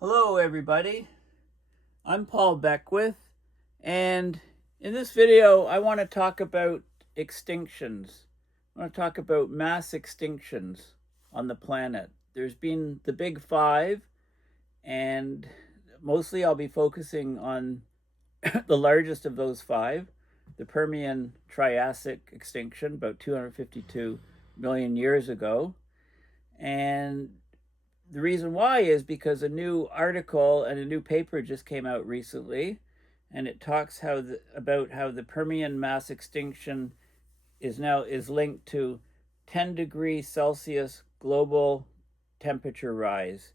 Hello everybody, I'm Paul Beckwith, and in this video I want to talk about extinctions. I want to talk about mass extinctions on the planet. There's been the big five, and mostly I'll be focusing on the largest of those five, the Permian Triassic extinction about 252 million years ago. And the reason why is because a new article and a new paper just came out recently, and it talks about how the Permian mass extinction is linked to 10 degrees Celsius global temperature rise,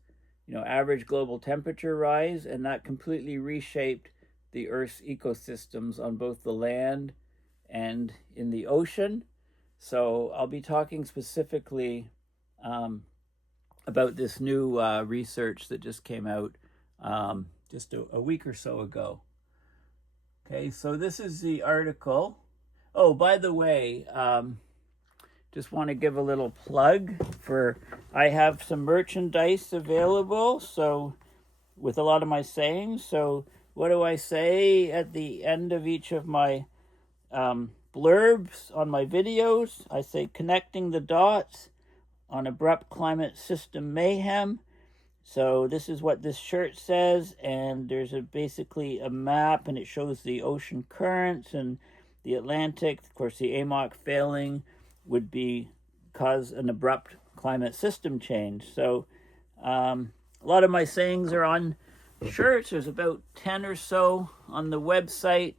average global temperature rise, and that completely reshaped the Earth's ecosystems on both the land and in the ocean. So I'll be talking specifically about this new research that just came out just a week or so ago. Okay, so this is the article. Oh, by the way, just want to give a little plug for, I have some merchandise available, so with a lot of my sayings. So what do I say at the end of each of my blurbs on my videos? I say connecting the dots on abrupt climate system mayhem. So this is what this shirt says, and there's basically a map, and it shows the ocean currents and the Atlantic. Of course, the AMOC failing would cause an abrupt climate system change. So a lot of my sayings are on shirts. There's about 10 or so on the website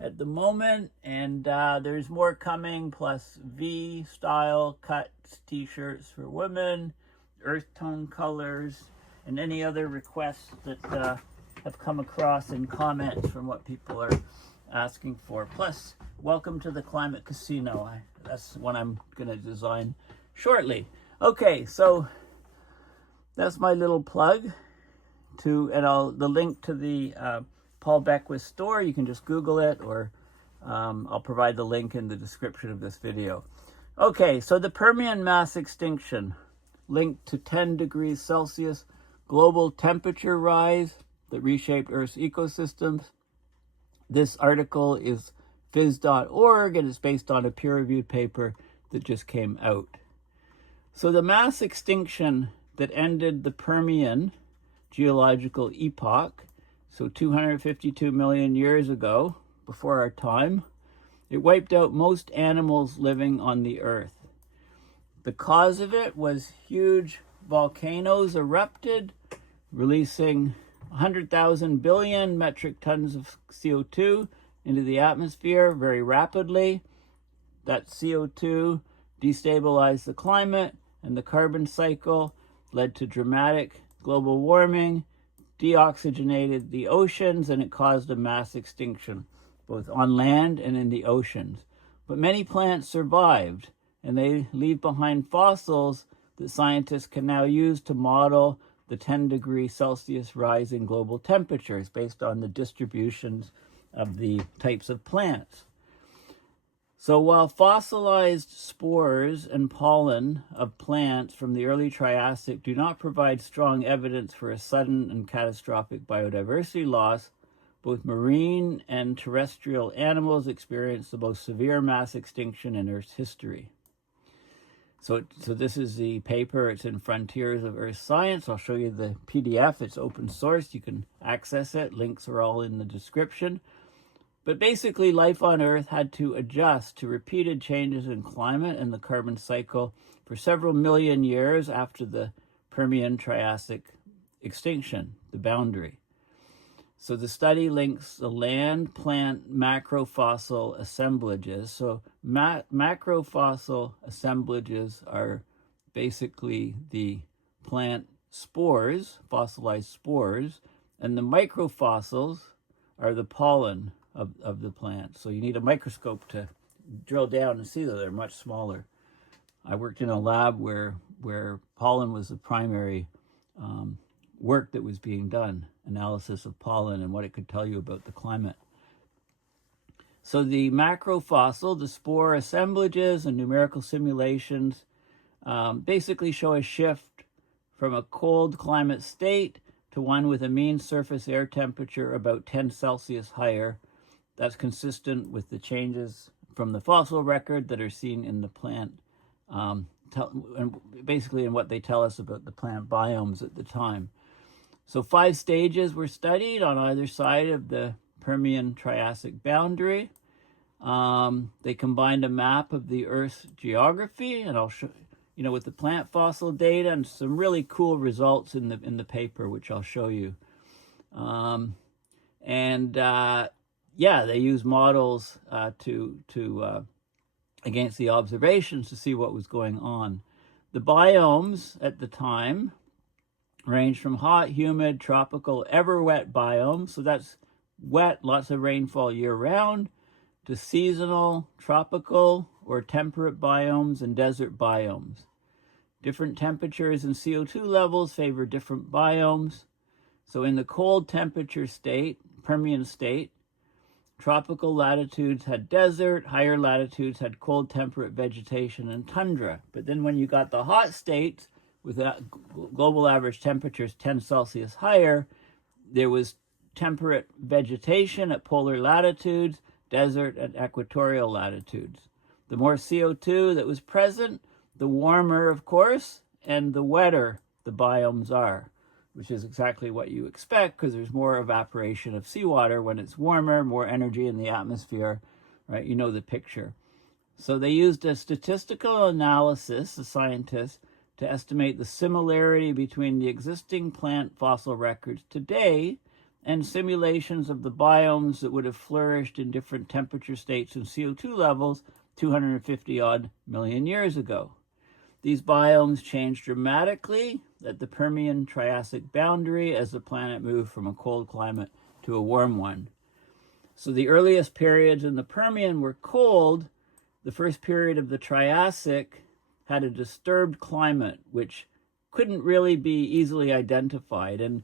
at the moment, and there's more coming, plus V-style cuts, t-shirts for women, earth tone colors, and any other requests that have come across in comments from what people are asking for. Plus, welcome to the Climate Casino. That's what I'm going to design shortly. Okay, so that's my little plug to, and the link to the Paul Beckwith store, you can just Google it, or I'll provide the link in the description of this video. Okay, so the Permian mass extinction linked to 10 degrees Celsius global temperature rise that reshaped Earth's ecosystems. This article is phys.org, and it's based on a peer-reviewed paper that just came out. So the mass extinction that ended the Permian geological epoch, so 252 million years ago, before our time, it wiped out most animals living on the Earth. The cause of it was huge volcanoes erupted, releasing 100,000 billion metric tons of CO2 into the atmosphere very rapidly. That CO2 destabilized the climate, and the carbon cycle led to dramatic global warming, deoxygenated the oceans, and it caused a mass extinction, both on land and in the oceans. But many plants survived, and they leave behind fossils that scientists can now use to model the 10 degree Celsius rise in global temperatures based on the distributions of the types of plants. So while fossilized spores and pollen of plants from the early Triassic do not provide strong evidence for a sudden and catastrophic biodiversity loss, both marine and terrestrial animals experienced the most severe mass extinction in Earth's history. So this is the paper. It's in Frontiers of Earth Science. I'll show you the PDF. It's open source. You can access it. Links are all in the description. But basically, life on Earth had to adjust to repeated changes in climate and the carbon cycle for several million years after the Permian Triassic extinction, the boundary. So the study links the land plant macrofossil assemblages. So macrofossil assemblages are basically the plant spores, fossilized spores, and the microfossils are the pollen of the plant. So you need a microscope to drill down and see that they're much smaller. I worked in a lab where pollen was the primary work that was being done, analysis of pollen and what it could tell you about the climate. So the macrofossil, the spore assemblages and numerical simulations basically show a shift from a cold climate state to one with a mean surface air temperature about 10 Celsius higher. That's consistent with the changes from the fossil record that are seen in the plant, and basically in what they tell us about the plant biomes at the time. So 5 stages were studied on either side of the Permian Triassic boundary. They combined a map of the Earth's geography, and I'll show with the plant fossil data, and some really cool results in the paper, which I'll show you. They use models against the observations to see what was going on. The biomes at the time range from hot, humid, tropical, ever wet biomes, so that's wet, lots of rainfall year-round, to seasonal, tropical, or temperate biomes and desert biomes. Different temperatures and CO2 levels favor different biomes. So in the cold temperature state, Permian state, tropical latitudes had desert, higher latitudes had cold temperate vegetation and tundra. But then when you got the hot states, with global average temperatures 10 Celsius higher, there was temperate vegetation at polar latitudes, desert at equatorial latitudes. The more CO2 that was present, the warmer, of course, and the wetter the biomes are, which is exactly what you expect because there's more evaporation of seawater when it's warmer, more energy in the atmosphere, right? You know the picture. So they used a statistical analysis, the scientists, to estimate the similarity between the existing plant fossil records today and simulations of the biomes that would have flourished in different temperature states and CO2 levels 250-odd million years ago. These biomes changed dramatically at the Permian Triassic boundary as the planet moved from a cold climate to a warm one. So the earliest periods in the Permian were cold. The first period of the Triassic had a disturbed climate, which couldn't really be easily identified. And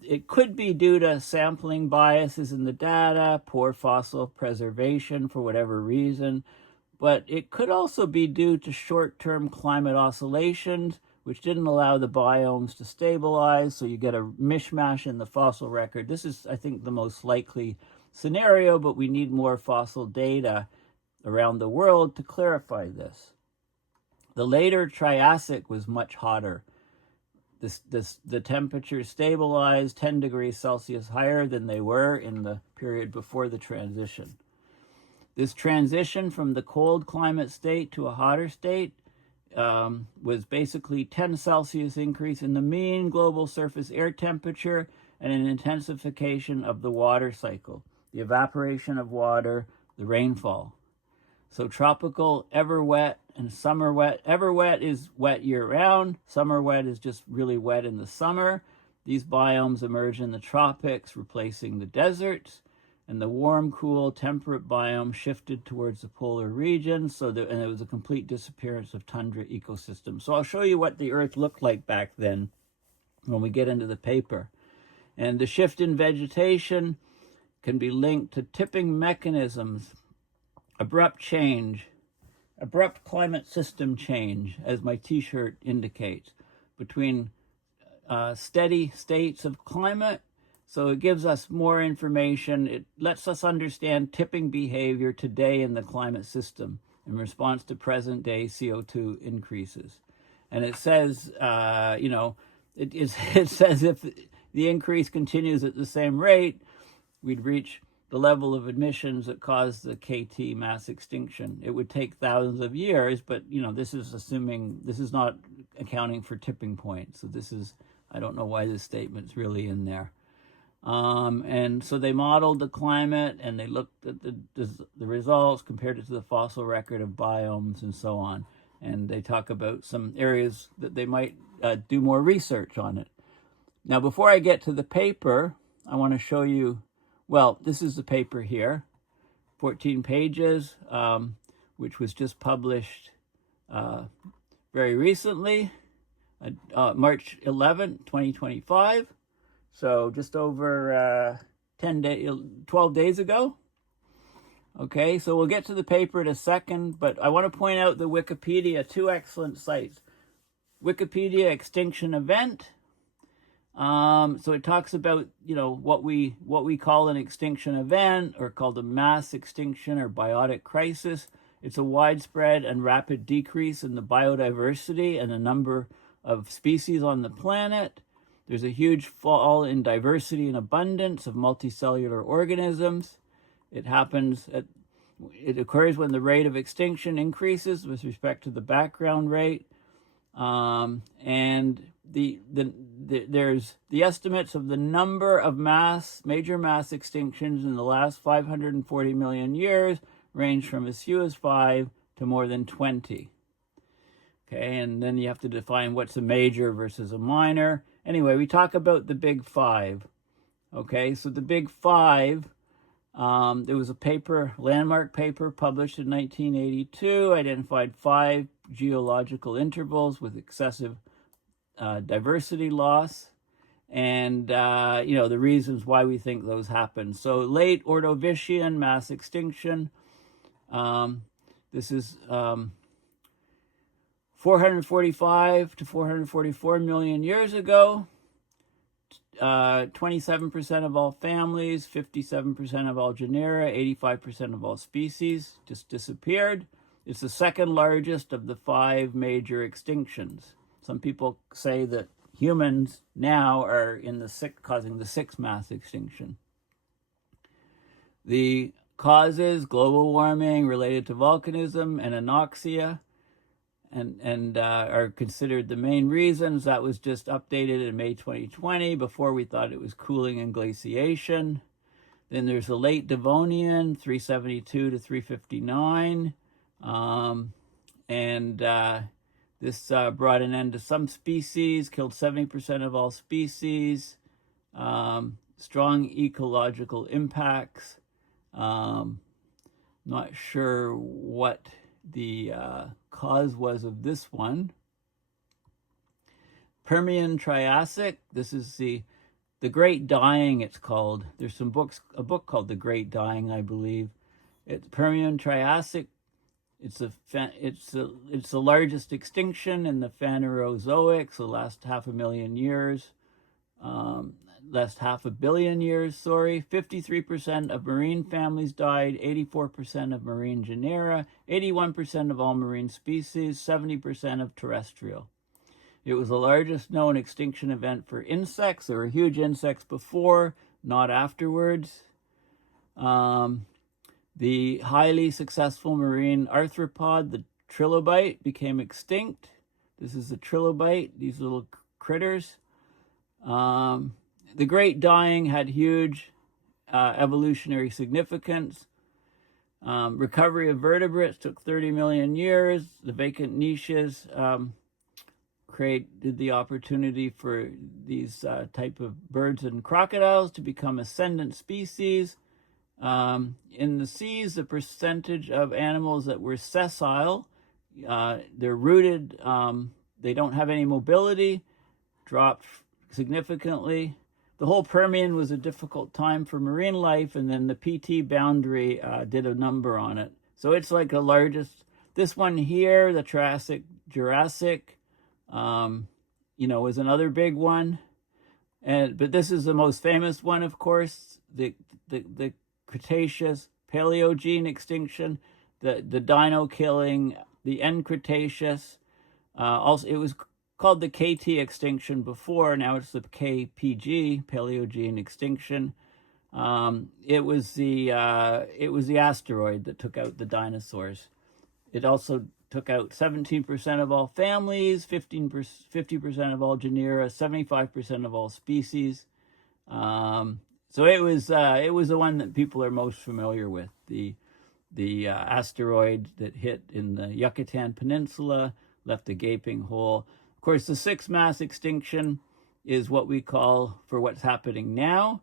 it could be due to sampling biases in the data, poor fossil preservation for whatever reason. But it could also be due to short-term climate oscillations, which didn't allow the biomes to stabilize, so you get a mishmash in the fossil record. This is, I think, the most likely scenario, but we need more fossil data around the world to clarify this. The later Triassic was much hotter. The temperatures stabilized 10 degrees Celsius higher than they were in the period before the transition. This transition from the cold climate state to a hotter state was basically 10 Celsius increase in the mean global surface air temperature and an intensification of the water cycle, the evaporation of water, the rainfall. So tropical, ever wet, and summer wet. Ever wet is wet year-round. Summer wet is just really wet in the summer. These biomes emerge in the tropics, replacing the deserts. And the warm, cool, temperate biome shifted towards the polar regions, and there was a complete disappearance of tundra ecosystems. So I'll show you what the Earth looked like back then when we get into the paper. And the shift in vegetation can be linked to tipping mechanisms, abrupt climate system change, as my t-shirt indicates, between steady states of climate. So it gives us more information. It lets us understand tipping behavior today in the climate system in response to present-day CO2 increases. And it says, it says if the increase continues at the same rate, we'd reach the level of emissions that caused the KT mass extinction. It would take thousands of years, but this is not accounting for tipping points. So I don't know why this statement's really in there. And so they modeled the climate and they looked at the results, compared it to the fossil record of biomes and so on. And they talk about some areas that they might do more research on it. Now, before I get to the paper, I want to show you, well, this is the paper here, 14 pages, which was just published very recently, March 11, 2025. So just over 12 days ago. Okay, so we'll get to the paper in a second, but I want to point out the Wikipedia, 2 excellent sites. Wikipedia Extinction Event, So it talks about, what we call an extinction event, or called a mass extinction or biotic crisis. It's a widespread and rapid decrease in the biodiversity and the number of species on the planet. There's a huge fall in diversity and abundance of multicellular organisms. It occurs when the rate of extinction increases with respect to the background rate. And there's the estimates of the number of major mass extinctions in the last 540 million years range from as few as 5 to more than 20. Okay, and then you have to define what's a major versus a minor. Anyway, we talk about the big five. Okay, so the big five, there was a landmark paper published in 1982, identified 5 geological intervals with excessive diversity loss, and the reasons why we think those happen. So late Ordovician mass extinction. This is 445 to 444 million years ago. 27% of all families, 57% of all genera, 85% of all species just disappeared. It's the second largest of the 5 major extinctions. Some people say that humans now are causing the 6th mass extinction. The causes: global warming related to volcanism and anoxia, and are considered the main reasons. That was just updated in May 2020. Before, we thought it was cooling and glaciation. Then there's the late Devonian, 372 to 359. This brought an end to some species, killed 70% of all species. Strong ecological impacts. Not sure what the cause was of this one. Permian Triassic. This is the Great Dying, it's called. There's a book called The Great Dying, I believe. It's Permian Triassic. It's the largest extinction in the Phanerozoic, so last half a billion years. 53% of marine families died, 84% of marine genera, 81% of all marine species, 70% of terrestrial. It was the largest known extinction event for insects. There were huge insects before, not afterwards. The highly successful marine arthropod, the trilobite, became extinct. This is the trilobite, these little critters. The Great Dying had huge evolutionary significance. Recovery of vertebrates took 30 million years. The vacant niches created the opportunity for these type of birds and crocodiles to become ascendant species. In the seas, the percentage of animals that were sessile, they're rooted, they don't have any mobility, dropped significantly. The whole Permian was a difficult time for marine life, and then the PT boundary did a number on it. So it's like the largest. This one here, the Triassic, Jurassic, was another big one. But this is the most famous one, of course, the Cretaceous Paleogene extinction, the dino killing, the end Cretaceous. Also, it was called the KT extinction before. Now it's the KPG, Paleogene extinction. It was the asteroid that took out the dinosaurs. It also took out 17% of all families, 50% of all genera, 75% of all species. So it was the one that people are most familiar with. The asteroid that hit in the Yucatan Peninsula, left a gaping hole. Of course, the 6th mass extinction is what we call for what's happening now.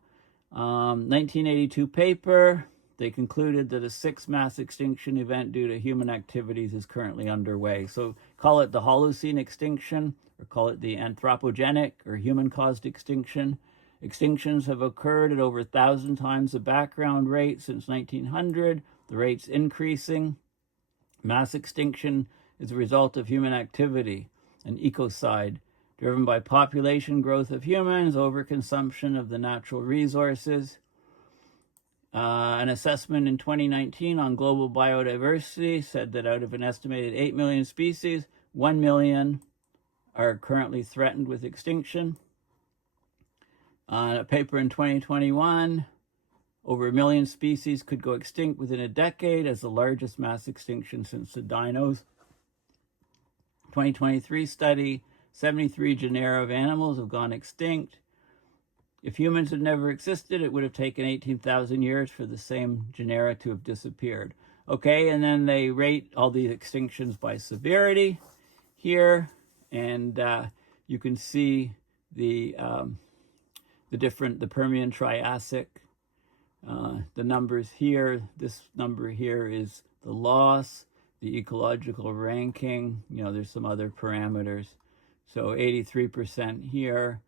1982 paper, they concluded that a 6th mass extinction event due to human activities is currently underway. So call it the Holocene extinction, or call it the anthropogenic or human-caused extinction. Extinctions have occurred at over 1,000 times the background rate since 1900. The rate's increasing. Mass extinction is a result of human activity, an ecocide. driven by population growth of humans, overconsumption of the natural resources. An assessment in 2019 on global biodiversity said that out of an estimated 8 million species, 1 million are currently threatened with extinction. A paper in 2021, over 1 million species could go extinct within a decade as the largest mass extinction since the dinos. 2023 study, 73 genera of animals have gone extinct. If humans had never existed, it would have taken 18,000 years for the same genera to have disappeared. Okay, and then they rate all these extinctions by severity here, and you can see the Permian, Triassic, the numbers here. This number here is the loss, the ecological ranking. There's some other parameters. So 83% here,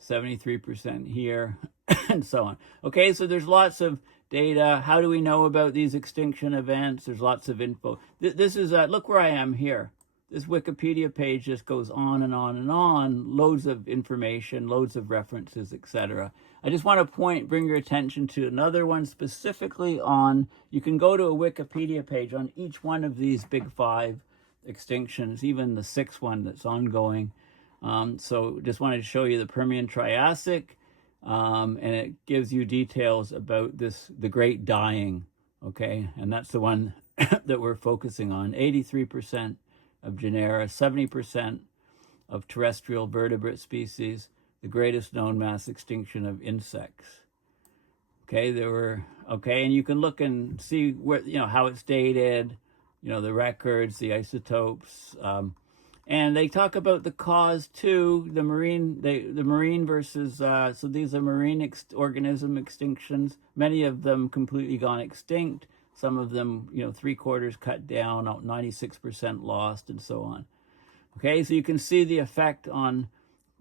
73% here, and so on. Okay, so there's lots of data. How do we know about these extinction events? There's lots of info. This is, look where I am here. This Wikipedia page just goes on and on and on, loads of information, loads of references, etc. I just want to bring your attention to another one specifically on, you can go to a Wikipedia page on each one of these big 5 extinctions, even the 6th one that's ongoing. So just wanted to show you the Permian Triassic, and it gives you details about the Great Dying, okay? And that's the one that we're focusing on. 83% of genera, 70% of terrestrial vertebrate species, the greatest known mass extinction of insects. Okay, and you can look and see where, how it's dated, the records, the isotopes, and they talk about the cause too, the marine versus, so these are marine organism extinctions, many of them completely gone extinct, some of them, 3/4 cut down, 96% lost, and so on. Okay, so you can see the effect on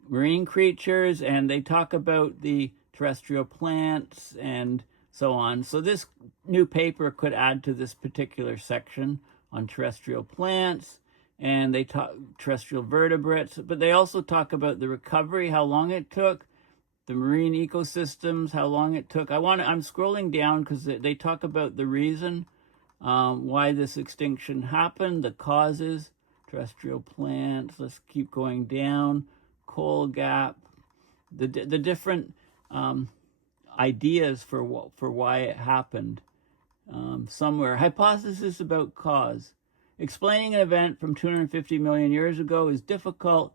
marine creatures, and they talk about the terrestrial plants and so on. So this new paper could add to this particular section on terrestrial plants, and they talk terrestrial vertebrates, but they also talk about the recovery, how long it took, the marine ecosystems, how long it took. I'm scrolling down because they talk about the reason why this extinction happened, the causes, terrestrial plants. Let's keep going down. Coal gap, the different ideas for why it happened. Somewhere, hypothesis about cause. Explaining an event from 250 million years ago is difficult.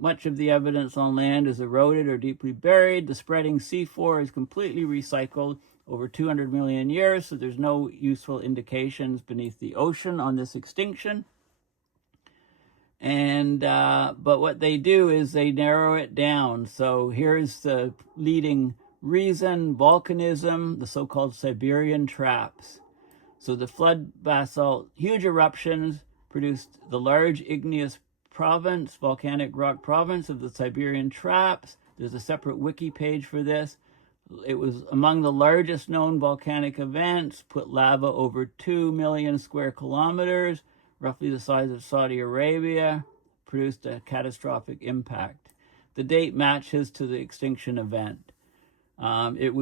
Much of the evidence on land is eroded or deeply buried. The spreading seafloor is completely recycled over 200 million years, so there's no useful indications beneath the ocean on this extinction. And but what they do is they narrow it down. So here's the leading reason: volcanism, the so-called Siberian Traps. So the flood basalt, huge eruptions produced the large igneous province, volcanic rock province of the Siberian Traps. There's a separate wiki page for this. It was among the largest known volcanic events, put lava over 2 million square kilometers, roughly the size of Saudi Arabia, produced a catastrophic impact. The date matches to the extinction event. It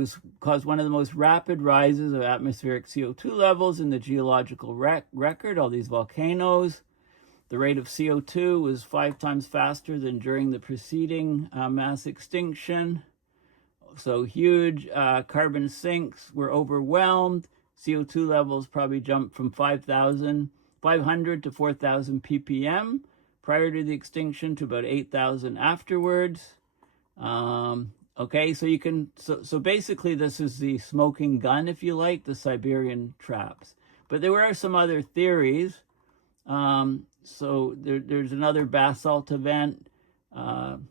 caused one of the most rapid rises of atmospheric CO2 levels in the geological record, all these volcanoes. The rate of CO2 was 5 times faster than during the preceding mass extinction. So huge carbon sinks were overwhelmed. CO2 levels probably jumped from 500 to 4,000 ppm prior to the extinction to about 8,000 afterwards. Okay, so basically this is the smoking gun, if you like, the Siberian Traps. But there were some other theories. So there's another basalt event,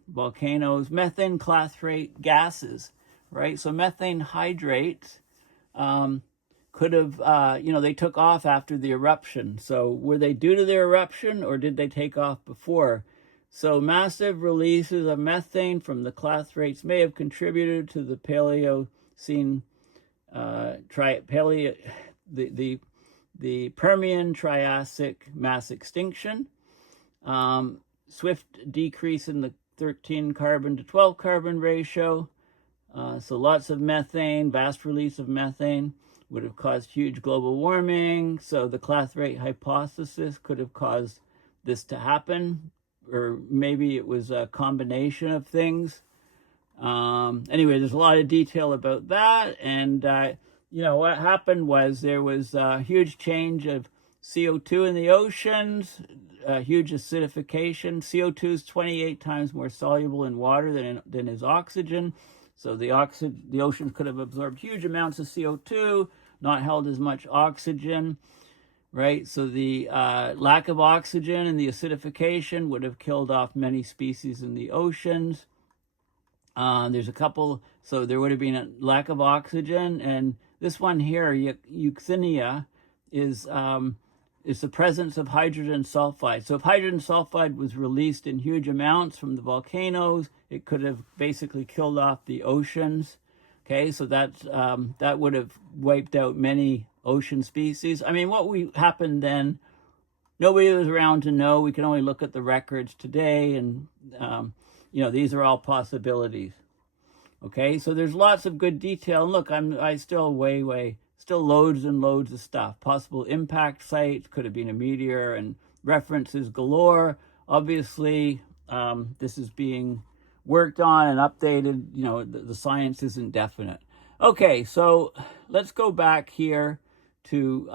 volcanoes, methane clathrate gases, right? So methane hydrates could have, they took off after the eruption. So were they due to the eruption or did they take off before? So massive releases of methane from the clathrates may have contributed to the Paleocene, the Permian Triassic mass extinction. swift decrease in the 13 carbon to 12 carbon ratio. So lots of methane, vast release of methane would have caused huge global warming. So the clathrate hypothesis could have caused this to happen, or maybe it was a combination of things. Anyway, there's a lot of detail about that. And, what happened was there was a huge change of CO2 in the oceans, huge acidification. CO2 is 28 times more soluble in water than is oxygen. So the oceans could have absorbed huge amounts of CO2, not held as much oxygen, right? So the lack of oxygen and the acidification would have killed off many species in the oceans. There's a couple, so there would have been a lack of oxygen. And this one here, euxenia, is the presence of hydrogen sulfide. So if hydrogen sulfide was released in huge amounts from the volcanoes, it could have basically killed off the oceans. Okay, so that would have wiped out many ocean species. I mean, what happened then, nobody was around to know. We can only look at the records today, and these are all possibilities. Okay, so there's lots of good detail. And look, I still still loads and loads of stuff. Possible impact sites, could have been a meteor, and references galore. Obviously, this is being worked on and updated. The science isn't definite. Okay, so let's go back here to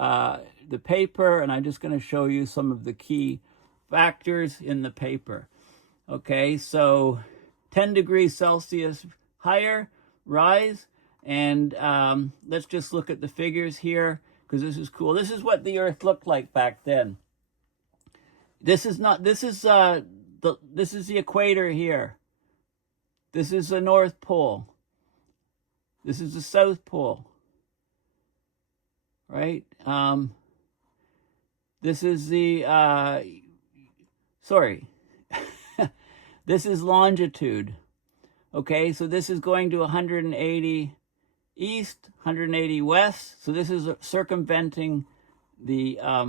the paper, and I'm just going to show you some of the key factors in the paper. Okay, so 10 degrees Celsius higher rise, and let's just look at the figures here, because this is cool. This is what the Earth looked like back then. This is the equator here. This is the North Pole. This is the South Pole. Right? This is the this is longitude. Okay, so this is going to 180 east, 180 west. So this is circumventing a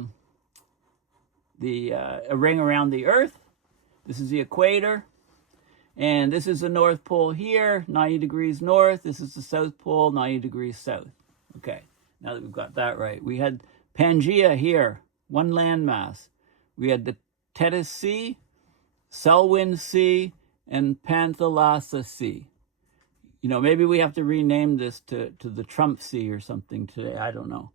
ring around the Earth. This is the equator. And this is the North Pole here, 90 degrees north. This is the South Pole, 90 degrees south. Okay, now that we've got that right. We had Pangea here, one landmass. We had the Tethys Sea, Selwyn Sea, and Panthalassa Sea. Maybe we have to rename this to the Trump Sea or something today. I don't know.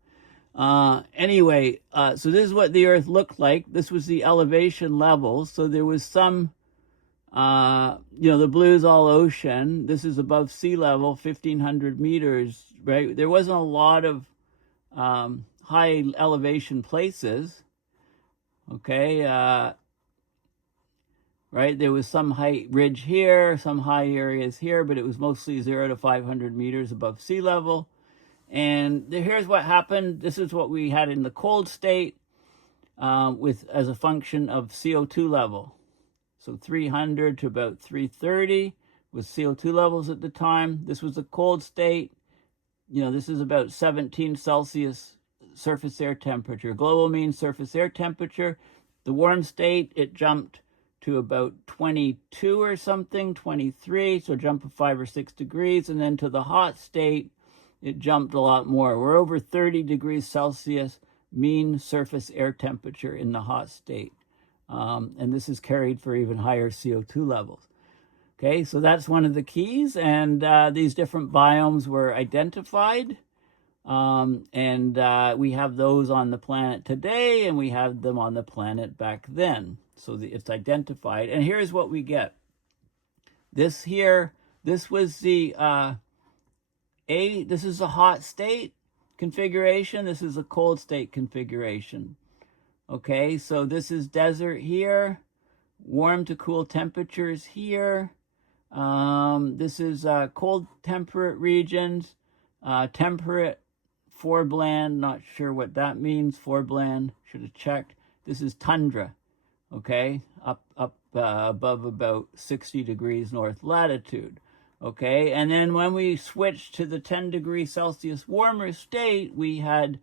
Anyway, so this is what the Earth looked like. This was the elevation level. So there was some, the blue is all ocean. This is above sea level, 1,500 meters, right? There wasn't a lot of high elevation places. Okay, right? There was some high ridge here, some high areas here, but it was mostly 0 to 500 meters above sea level. And here's what happened. This is what we had in the cold state as a function of CO2 level. So 300 to about 330 was CO2 levels at the time. This was the cold state. This is about 17 Celsius surface air temperature. Global mean surface air temperature. The warm state, it jumped to about 22 or something, 23, so jump of 5 or 6 degrees. And then to the hot state, it jumped a lot more. We're over 30 degrees Celsius mean surface air temperature in the hot state. And this is carried for even higher CO2 levels. Okay, so that's one of the keys. And these different biomes were identified. And we have those on the planet today, and we have them on the planet back then. So it's identified. And here's what we get. This was the this is a hot state configuration. This is a cold state configuration. Okay, so this is desert here, warm to cool temperatures here. This is cold temperate regions, temperate forebland, not sure what that means, forebland, should have checked. This is tundra, okay, up above about 60 degrees north latitude. Okay, and then when we switched to the 10 degrees Celsius warmer state, we had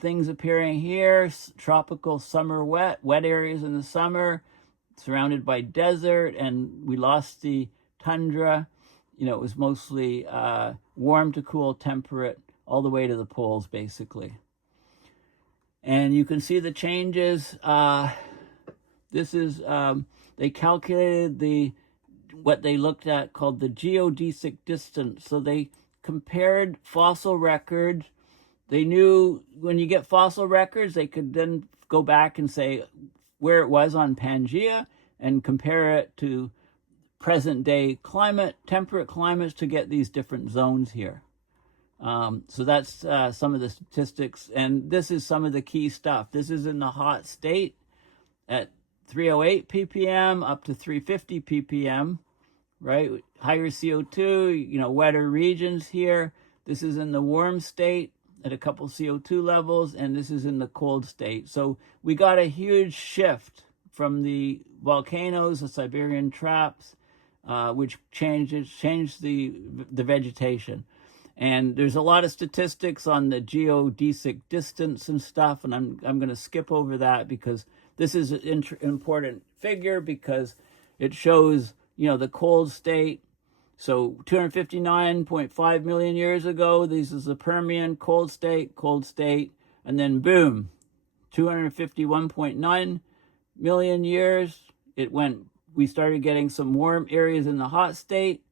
things appearing here, tropical summer wet areas in the summer, surrounded by desert, and we lost the tundra. You know, it was mostly warm to cool, temperate, all the way to the poles, basically. And you can see the changes. This is, they calculated what they looked at called the geodesic distance. So they compared fossil records. They knew when you get fossil records, they could then go back and say where it was on Pangea and compare it to present day climate, temperate climates, to get these different zones here. So that's some of the statistics, and this is some of the key stuff. This is in the hot state at 308 ppm up to 350 ppm, right? Higher CO2, you know, wetter regions here. This is in the warm state at a couple CO2 levels, and this is in the cold state. So we got a huge shift from the volcanoes, the Siberian Traps, which changed the vegetation. And there's a lot of statistics on the geodesic distance and stuff, and I'm going to skip over that because this is an important figure because it shows, you know, the cold state. So 259.5 million years ago, this is the Permian, cold state, and then boom, 251.9 million years, we started getting some warm areas in the hot state,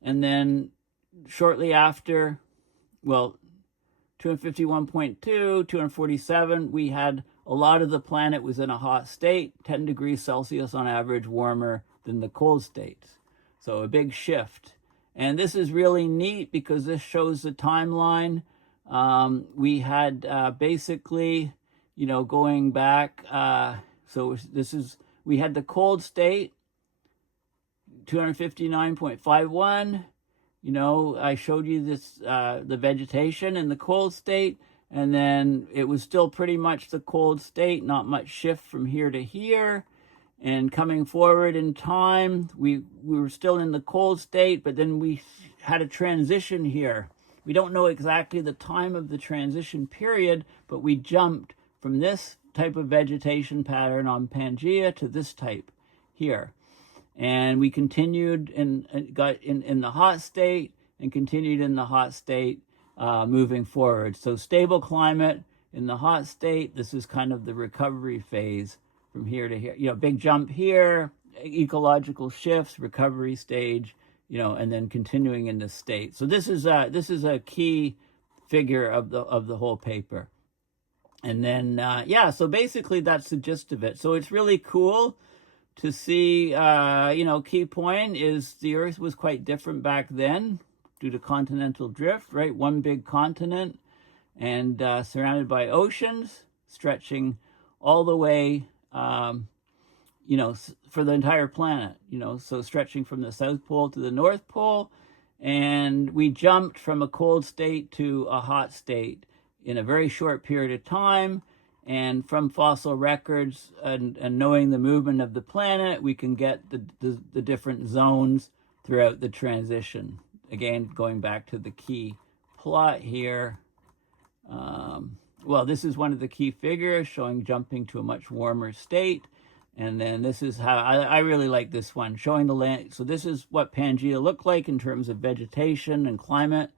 and then shortly after, well, 251.2, 247, we had a lot of the planet was in a hot state, 10 degrees Celsius on average warmer than the cold states. So a big shift. And this is really neat because this shows the timeline. We had basically, you know, going back, we had the cold state, 259.51. You know, I showed you this, the vegetation in the cold state, and then it was still pretty much the cold state, not much shift from here to here. And coming forward in time, we were still in the cold state, but then we had a transition here. We don't know exactly the time of the transition period, but we jumped from this type of vegetation pattern on Pangea to this type here. And we continued got in the hot state and continued in the hot state moving forward. So stable climate in the hot state. This is kind of the recovery phase from here to here. You know, big jump here, ecological shifts, recovery stage, you know, and then continuing in this state. So this is a key figure of the whole paper. And then yeah, so basically that's the gist of it. So it's really cool to see, you know, key point is the Earth was quite different back then due to continental drift, right? One big continent and surrounded by oceans stretching all the way, you know, for the entire planet, you know, so stretching from the South Pole to the North Pole. And we jumped from a cold state to a hot state in a very short period of time. And from fossil records and knowing the movement of the planet, we can get the different zones throughout the transition. Again, going back to the key plot here. Well, this is one of the key figures showing jumping to a much warmer state. And then this is how, I really like this one, showing the land. So this is what Pangea looked like in terms of vegetation and climate.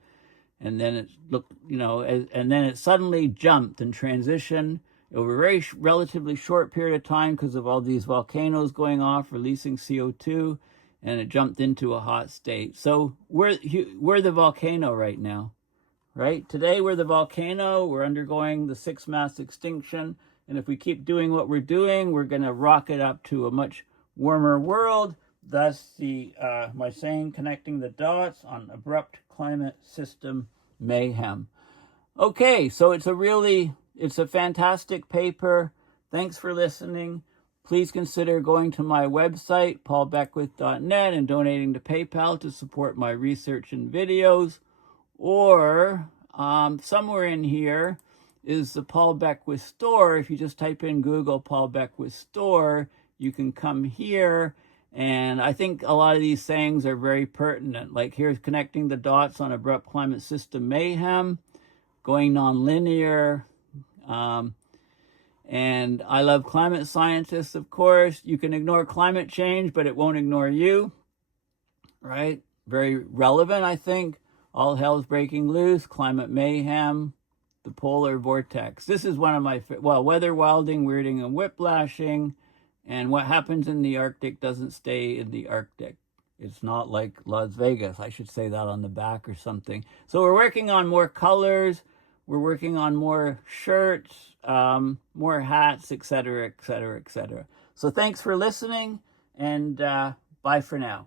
And then it looked, you know, and then it suddenly jumped and transitioned over a very relatively short period of time because of all these volcanoes going off, releasing CO2, and it jumped into a hot state. So we're the volcano right now, right? Today we're the volcano. We're undergoing the 6th mass extinction. And if we keep doing what we're doing, we're going to rocket up to a much warmer world. Thus the my saying, connecting the dots on abrupt climate system mayhem. Okay, so it's a fantastic paper. Thanks for listening. Please consider going to my website, paulbeckwith.net, and donating to PayPal to support my research and videos. Or somewhere in here is the Paul Beckwith store. If you just type in Google Paul Beckwith store, you can come here. And I think a lot of these sayings are very pertinent. Like here's connecting the dots on abrupt climate system mayhem, going nonlinear, And I love climate scientists, of course. You can ignore climate change, but it won't ignore you, right? Very relevant, I think. All hell's breaking loose, climate mayhem, the polar vortex. This is one of my, weather wilding, weirding, and whiplashing. And what happens in the Arctic doesn't stay in the Arctic. It's not like Las Vegas. I should say that on the back or something. So we're working on more colors. We're working on more shirts, more hats, etc., etc., etc. So thanks for listening, and bye for now.